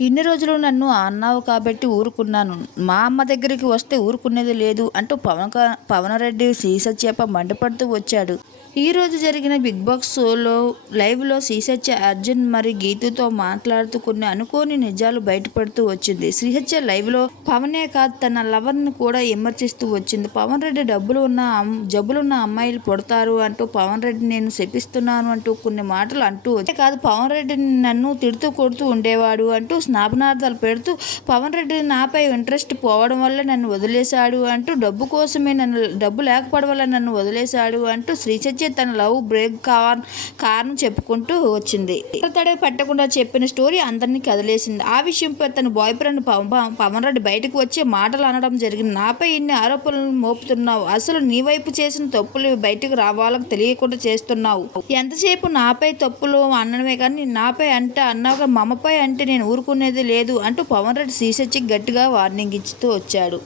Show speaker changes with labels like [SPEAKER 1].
[SPEAKER 1] ఇన్ని రోజులు నన్ను అన్నావు కాబట్టి ఊరుకున్నాను. మా అమ్మ దగ్గరికి వస్తే ఊరుకునేది లేదు అంటూ పవన్ క- పవనరెడ్డి శ్రీసత్యప మండిపడుతూ వచ్చాడు. ఈ రోజు జరిగిన బిగ్ బాస్ షోలో లైవ్లో శ్రీహత్య అర్జున్ మరి గీతుతో మాట్లాడుతూ కొన్ని అనుకోని నిజాలు బయటపడుతూ వచ్చింది. శ్రీహత్య లైవ్లో పవనే కాదు తన లవర్ను కూడా విమర్శిస్తూ వచ్చింది. పవన్ రెడ్డి డబ్బులు ఉన్న జబ్బులున్న అమ్మాయిలు పుడతారు అంటూ పవన్ రెడ్డి నేను శపిస్తున్నాను అంటూ కొన్ని మాటలు అంటూ కాదు పవన్ రెడ్డి నన్ను తిడుతూ కొడుతూ ఉండేవాడు అంటూ స్నాపనార్థాలు పెడుతూ పవన్ రెడ్డి నాపై ఇంట్రెస్ట్ పోవడం వల్ల నన్ను వదిలేశాడు అంటూ డబ్బు కోసమే నన్ను డబ్బు లేకపోవడం వల్ల నన్ను వదిలేశాడు అంటూ శ్రీసత్య తన లవ్ బ్రేక్ కార్ కారణం చెప్పుకుంటూ వచ్చింది. తడే పెట్టకుండా చెప్పిన స్టోరీ అందరినీ కదిలేసింది. ఆ విషయంపై తన బాయ్ ఫ్రెండ్ పవన్ రెడ్డి బయటకు వచ్చి మాటలు అనడం జరిగింది. నాపై ఇన్ని ఆరోపణలు మోపుతున్నావు. అసలు నీ వైపు చేసిన తప్పులు బయటకు రావాలకు తెలియకుండా చేస్తున్నావు. ఎంతసేపు నాపై తప్పులు అనడమే కానీ నాపై అంటే అన్నాక మమ్మపై అంటే నేను ఊరుకునేది లేదు అంటూ పవన్ రెడ్డి శ్రీసత్యకి గట్టిగా వార్నింగ్ ఇస్తూ వచ్చాడు.